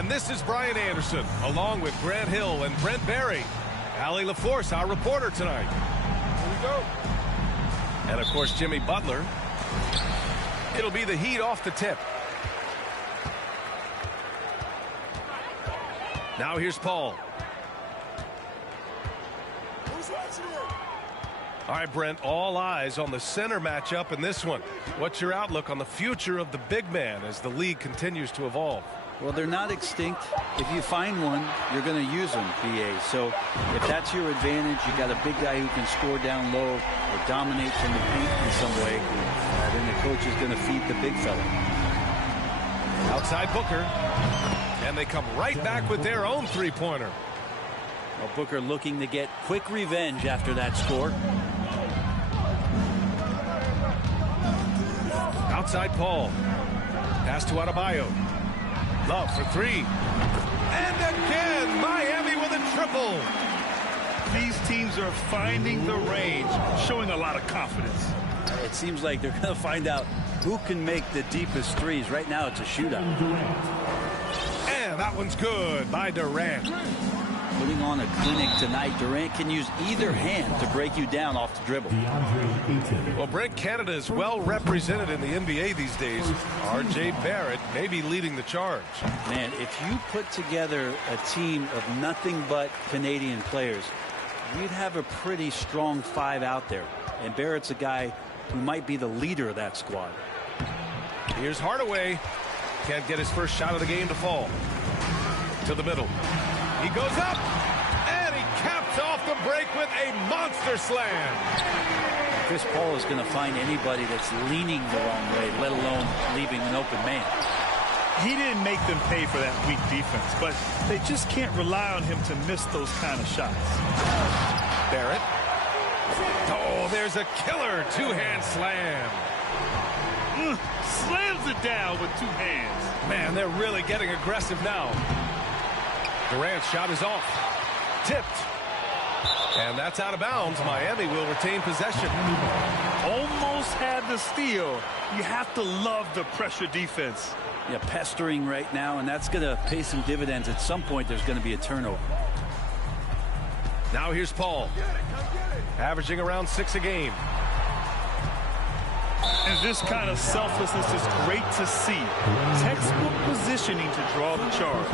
And this is Brian Anderson, along with Grant Hill and Brent Barry. Allie LaForce, our reporter tonight. Here we go. And, of course, Jimmy Butler. It'll be the Heat off the tip. Now here's Paul. All right, Brent, all eyes on the center matchup in this one. What's your outlook on the future of the big man as the league continues to evolve? Well, they're not extinct. If you find one, you're going to use them, BA. So if that's your advantage, you got a big guy who can score down low or dominate from the paint in some way, then the coach is going to feed the big fella. Outside Booker. And they come right back with their own three-pointer. Well, Booker looking to get quick revenge after that score. Outside Paul. Pass to Adebayo. Love for three. And again, Miami with a triple. These teams are finding the range, showing a lot of confidence. It seems like they're going to find out who can make the deepest threes. Right now, it's a shootout. And that one's good by Durant. Putting on a clinic tonight. Durant can use either hand to break you down off the dribble. Well, Brent, Canada is well represented in the NBA these days. R.J. Barrett may be leading the charge. Man, if you put together a team of nothing but Canadian players, you'd have a pretty strong five out there. And Barrett's a guy who might be the leader of that squad. Here's Hardaway. Can't get his first shot of the game to fall. To the middle. He goes up, and he caps off the break with a monster slam. Chris Paul is going to find anybody that's leaning the wrong way, let alone leaving an open man. He didn't make them pay for that weak defense, but they just can't rely on him to miss those kind of shots. Barrett. Oh, there's a killer two-hand slam. Slams it down with two hands. Man, they're really getting aggressive now. Durant's shot is off. Tipped. And that's out of bounds. Miami will retain possession. Almost had the steal. You have to love the pressure defense. Yeah, pestering right now, and that's going to pay some dividends. At some point, there's going to be a turnover. Now here's Paul. Averaging around 6 a game. And this kind of selflessness is great to see. Textbook positioning to draw the charge.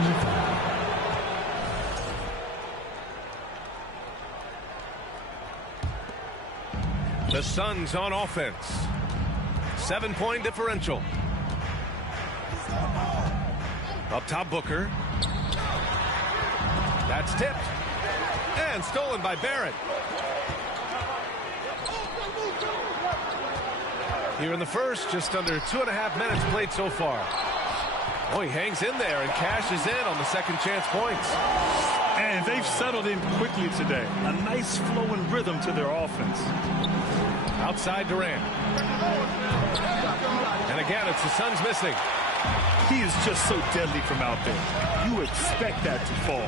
The Suns on offense. 7-point differential. Up top, Booker. That's tipped. And stolen by Barrett. Here in the first, just under 2.5 minutes played so far. Oh, he hangs in there and cashes in on the second chance points. And they've settled in quickly today. A nice flowing rhythm to their offense. Outside Durant. And again, it's the Suns missing. He is just so deadly from out there. You expect that to fall.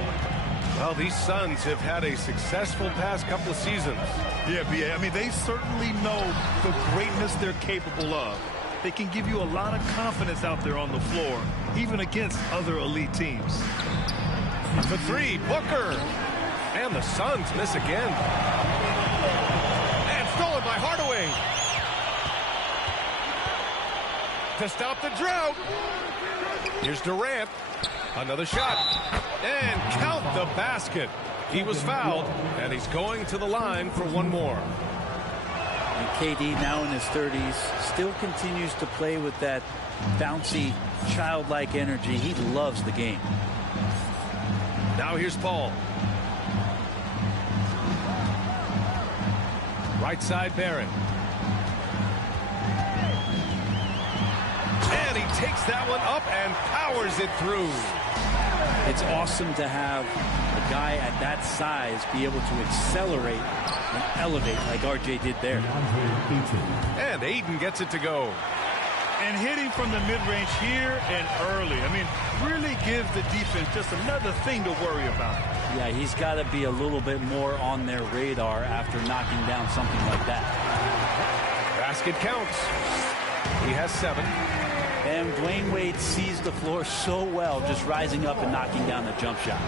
Well, these Suns have had a successful past couple of seasons. Yeah, B.A. I mean, they certainly know the greatness they're capable of. They can give you a lot of confidence out there on the floor, even against other elite teams. For three, Booker. And the Suns miss again. And stolen by Hardaway. To stop the drought. Here's Durant. Another shot. And count the basket. He was fouled, and he's going to the line for one more. And KD, now in his 30s, still continues to play with that bouncy, childlike energy. He loves the game. Now here's Paul. Right side, Barrett. And he takes that one up and powers it through. It's awesome to have a guy at that size be able to accelerate and elevate like RJ did there. And Ayton gets it to go. And hitting from the mid-range here and early. I mean, really gives the defense just another thing to worry about. Yeah, he's got to be a little bit more on their radar after knocking down something like that. Basket counts. He has 7. And Dwayne Wade sees the floor so well, just rising up and knocking down the jump shot.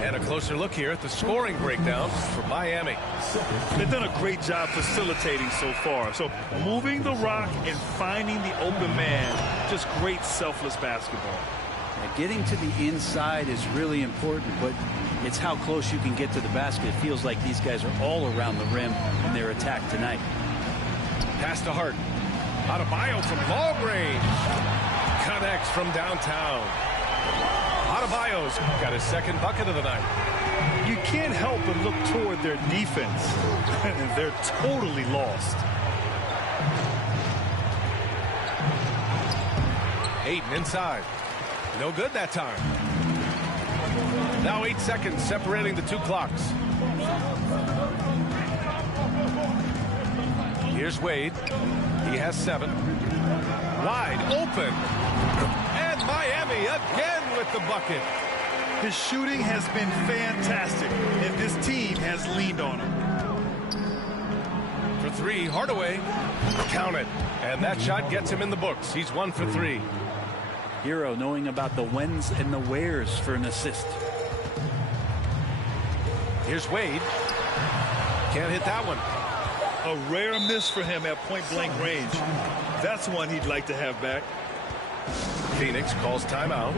And a closer look here at the scoring breakdown for Miami. They've done a great job facilitating so far. So moving the rock and finding the open man, just great selfless basketball. Now, getting to the inside is really important, but it's how close you can get to the basket. It feels like these guys are all around the rim in their attack tonight. Pass to Hart. Adebayo from long range. Connects from downtown. Adebayo's got his second bucket of the night. You can't help but look toward their defense. And they're totally lost. Ayton inside. No good that time. Now 8 seconds separating the two clocks. Here's Wade. He has 7. Wide open. And Miami again with the bucket. His shooting has been fantastic, and this team has leaned on him. For 3, Hardaway. Count it. And that shot gets him in the books. He's 1 for 3. Hero knowing about the whens and the wheres for an assist. Here's Wade. Can't hit that one. A rare miss for him at point-blank range. That's one he'd like to have back. Phoenix calls timeout.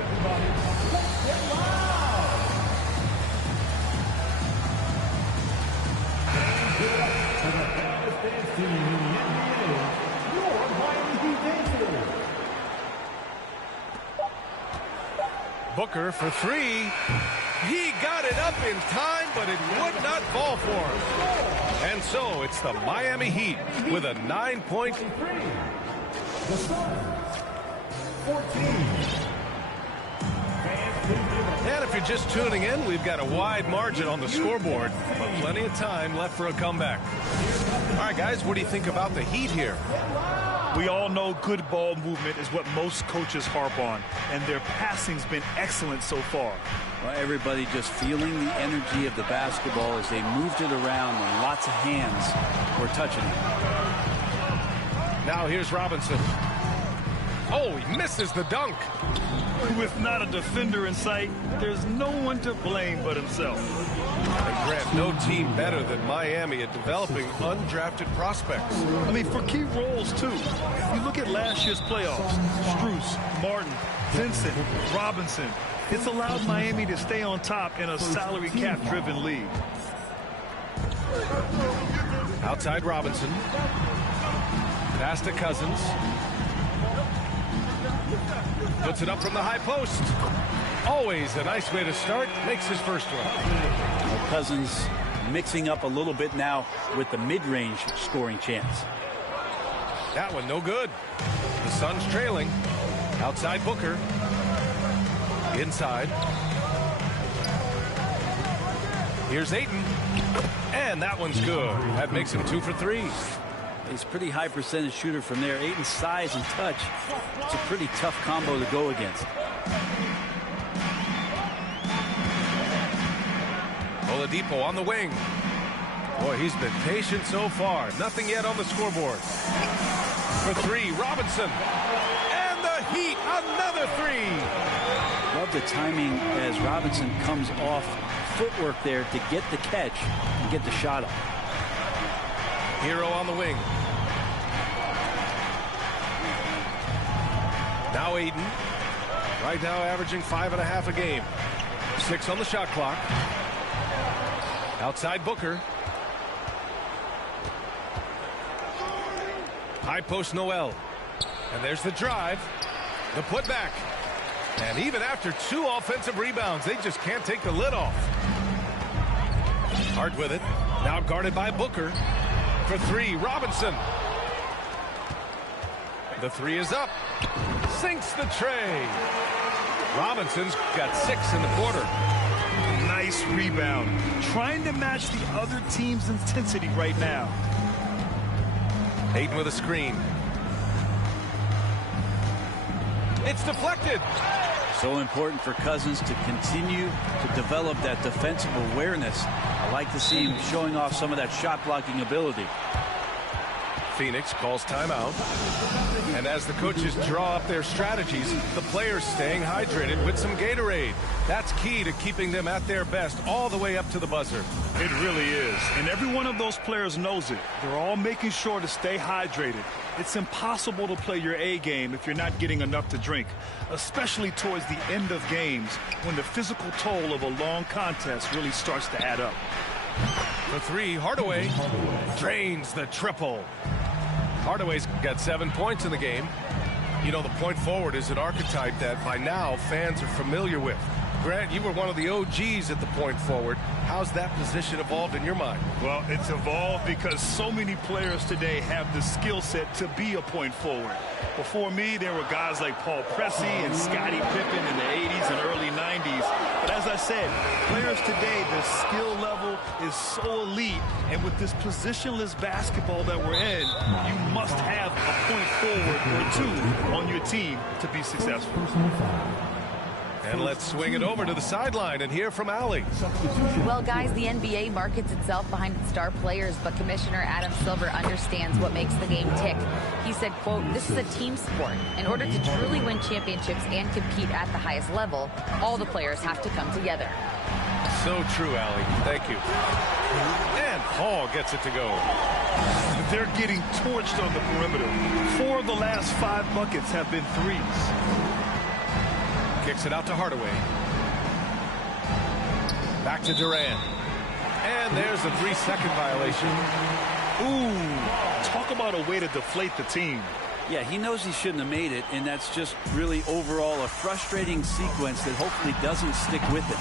Booker for 3. He got it up in time, but it would not fall for him. And so it's the Miami Heat with a 9-point. And if you're just tuning in, we've got a wide margin on the scoreboard, but plenty of time left for a comeback. All right, guys, what do you think about the Heat here? We all know good ball movement is what most coaches harp on, and their passing's been excellent so far. Well, everybody just feeling the energy of the basketball as they moved it around, and lots of hands were touching it. Now here's Robinson. Oh, he misses the dunk. With not a defender in sight, there's no one to blame but himself. And Grant, no team better than Miami at developing undrafted prospects. I mean, for key roles, too. You look at last year's playoffs. Strus, Martin, Vincent, Robinson. It's allowed Miami to stay on top in a salary cap-driven league. Outside Robinson. Pass to Cousins. Puts it up from the high post. Always a nice way to start. Makes his first one. Well, Cousins mixing up a little bit now with the mid-range scoring chance. That one no good. The Suns trailing. Outside Booker. Inside. Here's Ayton. And that one's good. That makes him 2 for 3. He's a pretty high percentage shooter from there. Ayton's size and touch. It's a pretty tough combo to go against. Oladipo on the wing. Boy, he's been patient so far. Nothing yet on the scoreboard. For 3, Robinson. And the Heat, another 3. Love the timing as Robinson comes off footwork there to get the catch and get the shot up. Hero on the wing. Now Ayton. Right now averaging 5.5 a game. 6 on the shot clock. Outside Booker. High post Noel. And there's the drive. The putback. And even after 2 offensive rebounds, they just can't take the lid off. Hart with it. Now guarded by Booker. For 3, Robinson. The 3 is up. Sinks the tray. Robinson's got 6 in the quarter. Nice rebound. Trying to match the other team's intensity right now. Ayton with a screen. It's deflected. So important for Cousins to continue to develop that defensive awareness. I like to see him showing off some of that shot blocking ability. Phoenix calls timeout. And as the coaches draw up their strategies, the players staying hydrated with some Gatorade. That's key to keeping them at their best all the way up to the buzzer. It really is. And every one of those players knows it. They're all making sure to stay hydrated. It's impossible to play your A game if you're not getting enough to drink, especially towards the end of games when the physical toll of a long contest really starts to add up. The three, Hardaway drains the triple. Hardaway's got 7 points in the game. You know, the point forward is an archetype that by now fans are familiar with. Grant, you were one of the OGs at the point forward. How's that position evolved in your mind? Well, it's evolved because so many players today have the skill set to be a point forward. Before me, there were guys like Paul Pressey and Scottie Pippen in the 80s and early 90s. But as I said, players today, their skill level is so elite. And with this positionless basketball that we're in, you must have a point forward or two on your team to be successful. And let's swing it over to the sideline and hear from Allie. Well, guys, the NBA markets itself behind its star players, but Commissioner Adam Silver understands what makes the game tick. He said, quote, "This is a team sport. In order to truly win championships and compete at the highest level, all the players have to come together." So true, Allie. Thank you. And Paul gets it to go. They're getting torched on the perimeter. 4 of the last 5 buckets have been threes. Kicks it out to Hardaway. Back to Durant. And there's a 3-second violation. Ooh, talk about a way to deflate the team. Yeah, he knows he shouldn't have made it, and that's just really overall a frustrating sequence that hopefully doesn't stick with him.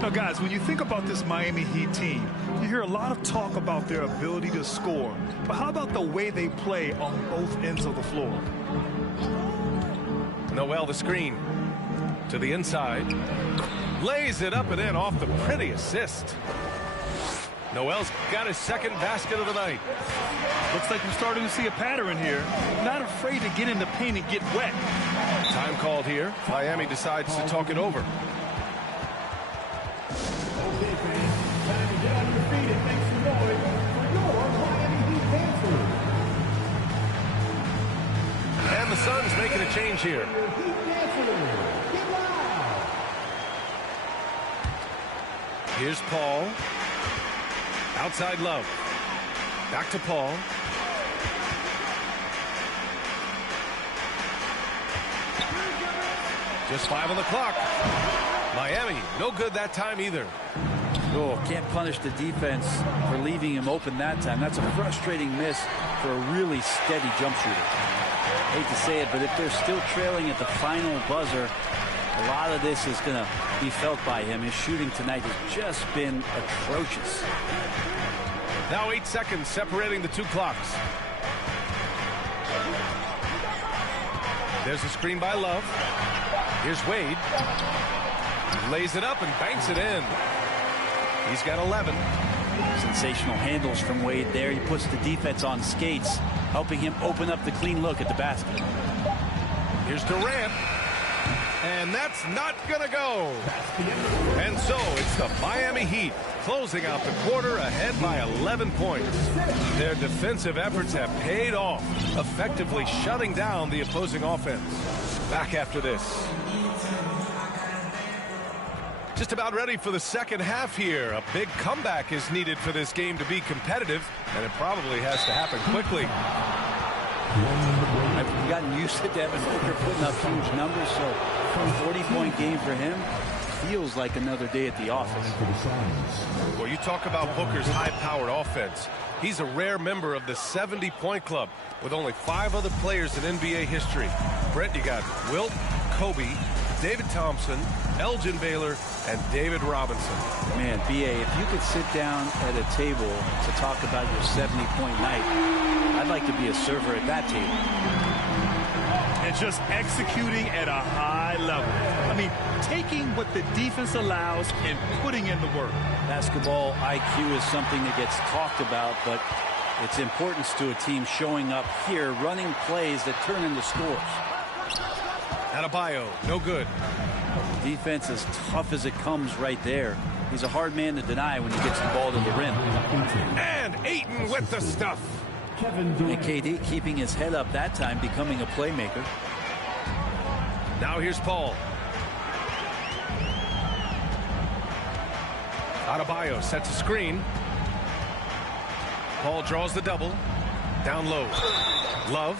Now, guys, when you think about this Miami Heat team, you hear a lot of talk about their ability to score. But how about the way they play on both ends of the floor? Noel the screen to the inside, lays it up and in off the pretty assist. Noel's got his second basket of the night. Looks like we're starting to see a pattern here. Not afraid to get in the paint and get wet. Time called here. Miami decides to talk it over. And the Suns making a change here. Here's Paul. Outside Love. Back to Paul. Just 5 on the clock. Miami, no good that time either. Oh, can't punish the defense for leaving him open that time. That's a frustrating miss for a really steady jump shooter. Hate to say it, but if they're still trailing at the final buzzer, a lot of this is going to be felt by him. His shooting tonight has just been atrocious. Now 8 seconds separating the two clocks. There's a screen by Love. Here's Wade. Lays it up and banks it in. He's got 11. Sensational handles from Wade there. He puts the defense on skates, helping him open up the clean look at the basket. Here's Durant. And that's not going to go. And so it's the Miami Heat closing out the quarter ahead by 11 points. Their defensive efforts have paid off, effectively shutting down the opposing offense. Back after this. Just about ready for the second half here. A big comeback is needed for this game to be competitive, and it probably has to happen quickly. I've gotten used to Devin Booker putting up huge numbers, so a 40-point game for him feels like another day at the office. Well, you talk about Booker's high-powered offense. He's a rare member of the 70-point club with only 5 other players in NBA history. Brett, you got Wilt, Kobe, David Thompson, Elgin Baylor, and David Robinson. Man, B.A., if you could sit down at a table to talk about your 70-point night, I'd like to be a server at that table. And just executing at a high level. I mean, taking what the defense allows and putting in the work. Basketball IQ is something that gets talked about, but its importance to a team showing up here, running plays that turn into scores. Adebayo, no good. Defense as tough as it comes right there. He's a hard man to deny when he gets the ball to the rim. And 8 Wooden with the stuff. And KD keeping his head up that time, becoming a playmaker. Now here's Paul. Adebayo sets a screen. Paul draws the double. Down low. Love.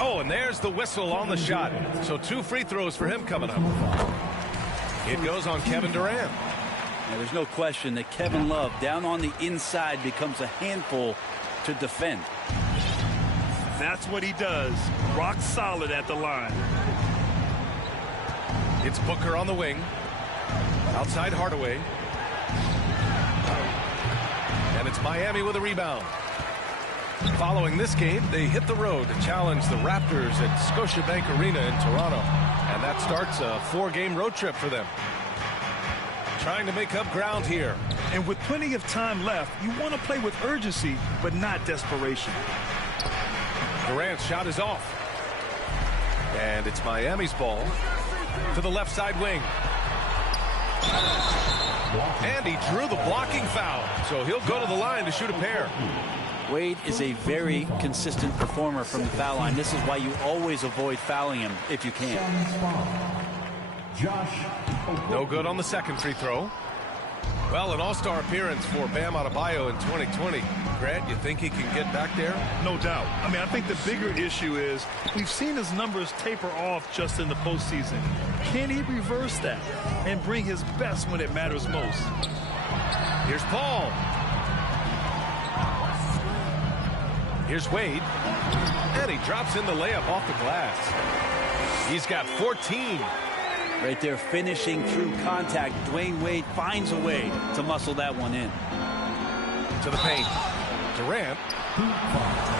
Oh, and there's the whistle on the shot. So 2 free throws for him coming up. It goes on Kevin Durant. Now, there's no question that Kevin Love down on the inside becomes a handful to defend. That's what he does. Rock solid at the line. It's Booker on the wing. Outside Hardaway. And it's Miami with a rebound. Following this game, they hit the road to challenge the Raptors at Scotiabank Arena in Toronto. And that starts a 4-game road trip for them. Trying to make up ground here. And with plenty of time left, you want to play with urgency, but not desperation. Durant's shot is off. And it's Miami's ball to the left side wing. And he drew the blocking foul. So he'll go to the line to shoot a pair. Wade is a very consistent performer from the foul line. This is why you always avoid fouling him if you can. No good on the second free throw. Well, an all-star appearance for Bam Adebayo in 2020. Grant, you think he can get back there? No doubt. I mean, I think the bigger issue is we've seen his numbers taper off just in the postseason. Can he reverse that and bring his best when it matters most? Here's Paul. Here's Wade. And he drops in the layup off the glass. He's got 14. Right there, finishing through contact. Dwayne Wade finds a way to muscle that one in. To the paint. Durant.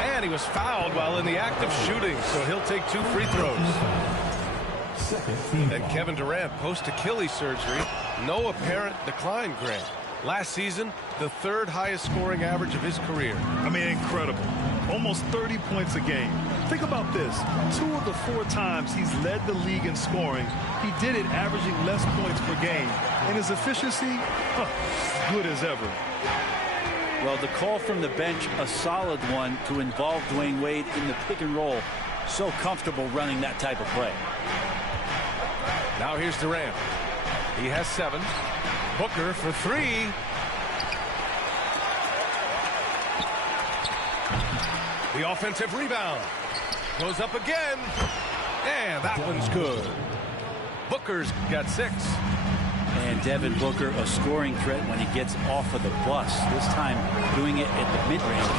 And he was fouled while in the act of shooting, so he'll take 2 free throws. And Kevin Durant, post-Achilles surgery, no apparent decline, Grant. Last season, the 3rd highest scoring average of his career. I mean, incredible. Almost 30 points a game. Think about this. 2 of the 4 times he's led the league in scoring, he did it averaging less points per game. And his efficiency, good as ever. Well, the call from the bench, a solid one to involve Dwayne Wade in the pick and roll. So comfortable running that type of play. Now here's Durant. He has 7. Booker for 3. The offensive rebound. Goes up again. And that one's good. Booker's got 6. And Devin Booker, a scoring threat when he gets off of the bus. This time doing it at the mid-range.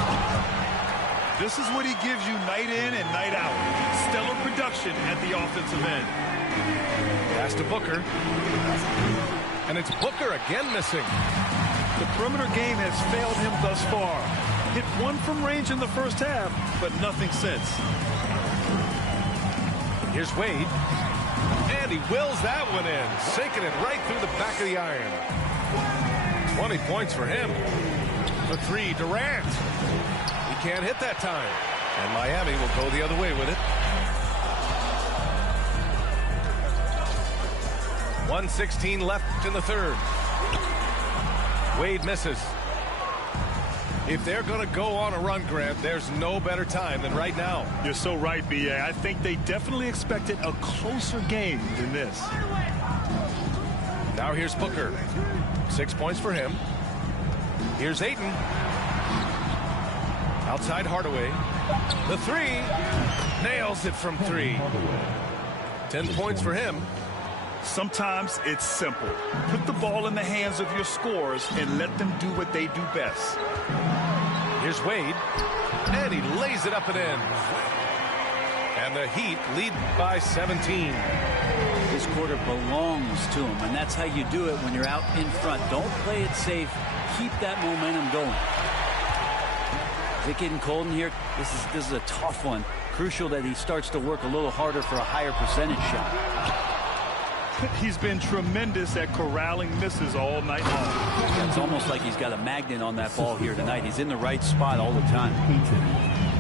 This is what he gives you night in and night out. Stellar production at the offensive end. Pass to Booker. And it's Booker again missing. The perimeter game has failed him thus far. Hit 1 from range in the first half, but nothing since. Here's Wade. And he wills that one in, sinking it right through the back of the iron. 20 points for him. For 3, Durant. He can't hit that time. And Miami will go the other way with it. 1:16 left in the 3rd. Wade misses. If they're going to go on a run, Grant, there's no better time than right now. You're so right, B.A. I think they definitely expected a closer game than this. Now here's Booker. 6 points for him. Here's Ayton. Outside Hardaway. The 3. Nails it from 3. 10 points for him. Sometimes it's simple. Put the ball in the hands of your scorers and let them do what they do best. Here's Wade. And he lays it up and in. And the Heat lead by 17. This quarter belongs to him, and that's how you do it when you're out in front. Don't play it safe. Keep that momentum going. Is it getting cold in here? This is a tough one. Crucial that he starts to work a little harder for a higher percentage shot. He's been tremendous at corralling misses all night long. It's almost like he's got a magnet on that ball here tonight. He's in the right spot all the time.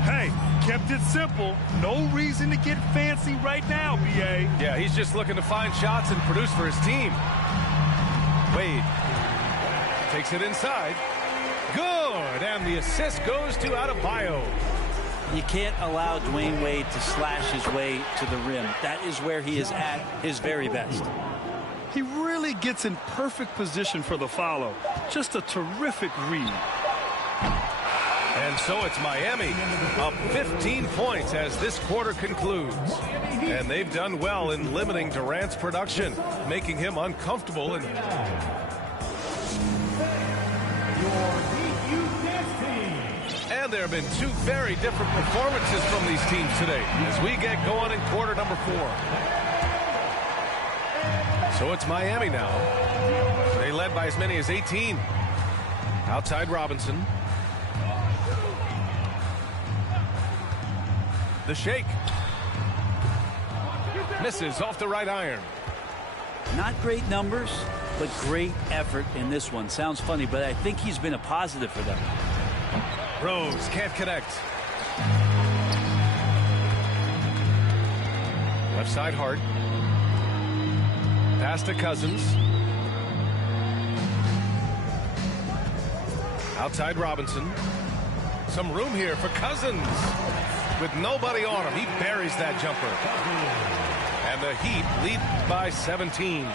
Hey, kept it simple. No reason to get fancy right now, B.A. Yeah, he's just looking to find shots and produce for his team. Wade takes it inside. Good, and the assist goes to Adebayo. You can't allow Dwayne Wade to slash his way to the rim. That is where he is at his very best. He really gets in perfect position for the follow. Just a terrific read. And so it's Miami up 15 points as this quarter concludes. And they've done well in limiting Durant's production, making him uncomfortable. And there have been two very different performances from these teams today as we get going in quarter number 4. So it's Miami now. They led by as many as 18. Outside Robinson. The shake. Misses off the right iron. Not great numbers, but great effort in this one. Sounds funny, but I think he's been a positive for them. Rose can't connect. Left side Hart. Pass to Cousins. Outside Robinson. Some room here for Cousins. With nobody on him, he buries that jumper. And the Heat lead by 17.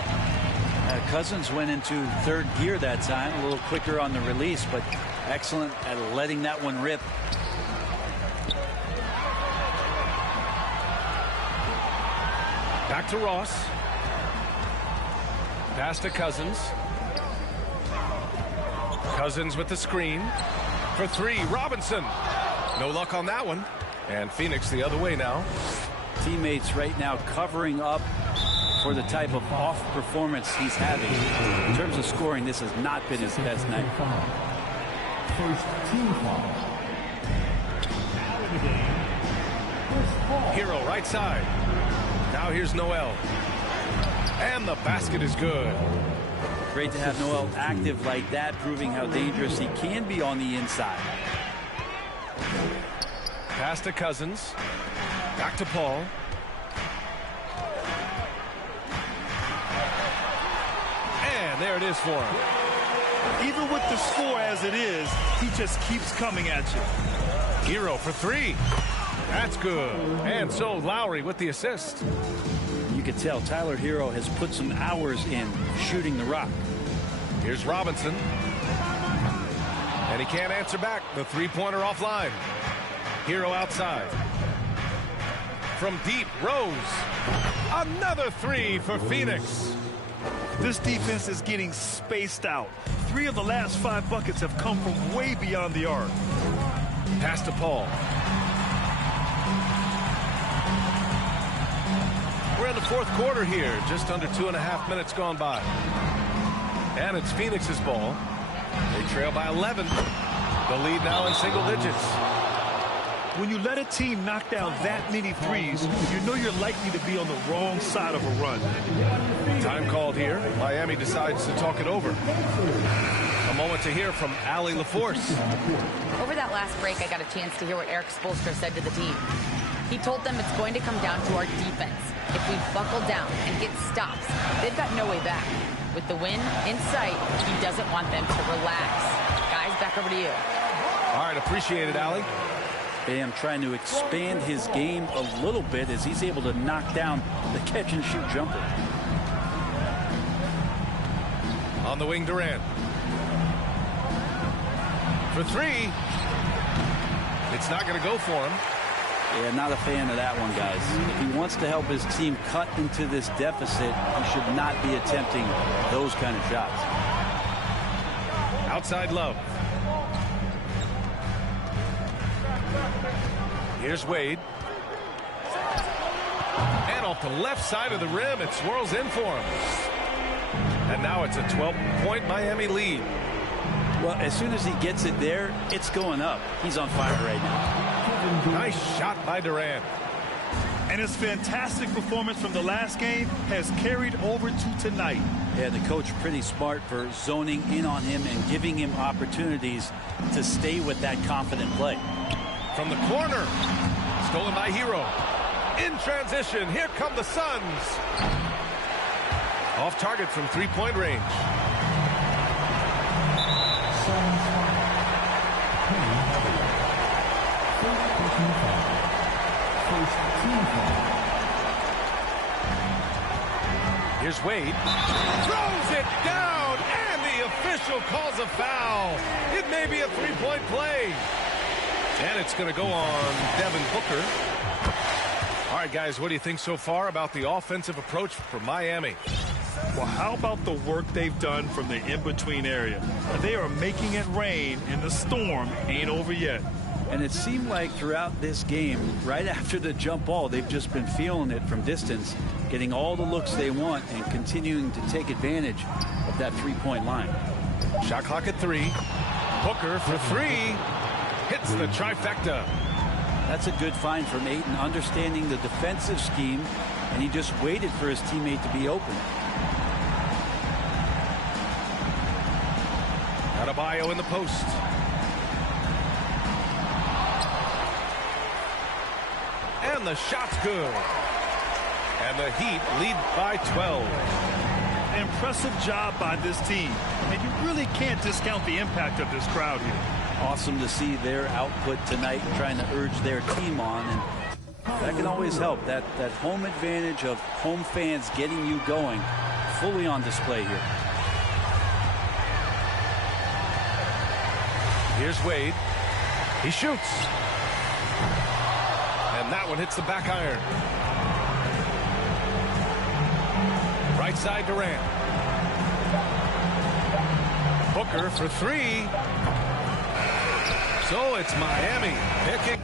Cousins went into third gear that time, a little quicker on the release, but excellent at letting that one rip. Back to Ross. Pass to Cousins. Cousins with the screen. For 3, Robinson. No luck on that one. And Phoenix the other way now. Teammates right now covering up for the type of off performance he's having. In terms of scoring, this has not been his best night. First team foul. Hero right side. Now here's Noel. And the basket is good. Great to have Noel active like that, proving how dangerous he can be on the inside. Pass to Cousins. Back to Paul. And there it is for him. Even with the score as it is, he just keeps coming at you. Hero for 3. That's good. And so Lowry with the assist. You can tell Tyler Hero has put some hours in shooting the rock. Here's Robinson. And he can't answer back. The three-pointer offline. Hero outside. From deep, Rose. Another 3 for Phoenix. This defense is getting spaced out. 3 of the last 5 buckets have come from way beyond the arc. Pass to Paul. We're in the fourth quarter here. Just under 2.5 minutes gone by. And it's Phoenix's ball. They trail by 11. The lead now in single digits. When you let a team knock down that many threes, you know you're likely to be on the wrong side of a run. Time called here. Miami decides to talk it over. A moment to hear from Allie LaForce. Over that last break, I got a chance to hear what Eric Spoelstra said to the team. He told them it's going to come down to our defense. If we buckle down and get stops, they've got no way back. With the win in sight, he doesn't want them to relax. Guys, back over to you. All right, appreciate it, Allie. Bam trying to expand his game a little bit as he's able to knock down the catch-and-shoot jumper. On the wing, Durant. For 3. It's not going to go for him. Yeah, not a fan of that one, guys. If he wants to help his team cut into this deficit, he should not be attempting those kind of shots. Outside Love. Here's Wade. And off the left side of the rim, it swirls in for him. And now it's a 12-point Miami lead. Well, as soon as he gets it there, it's going up. He's on fire right now. Nice shot by Durant. And his fantastic performance from the last game has carried over to tonight. Yeah, the coach pretty smart for zoning in on him and giving him opportunities to stay with that confident play. From the corner. Stolen by Hero. In transition. Here come the Suns. Off target from three-point range. Personal foul. First team foul. Here's Wade. Throws it down, and the official calls a foul. It may be a three-point play. And it's going to go on Devin Booker. All right, guys, what do you think so far about the offensive approach for Miami? Well, how about the work they've done from the in-between area? They are making it rain, and the storm ain't over yet. And it seemed like throughout this game, right after the jump ball, they've just been feeling it from distance, getting all the looks they want and continuing to take advantage of that three-point line. Shot clock at 3. Booker for 3. Hits the trifecta. That's a good find from Ayton, understanding the defensive scheme, and he just waited for his teammate to be open. Adebayo in the post. And the shot's good. And the Heat lead by 12. Impressive job by this team. And you really can't discount the impact of this crowd here. Awesome to see their output tonight, trying to urge their team on, and that can always help. That home advantage of home fans getting you going, fully on display here. Here's Wade. He shoots. And that one hits the back iron. Right side Durant. Booker for 3. So it's Miami picking.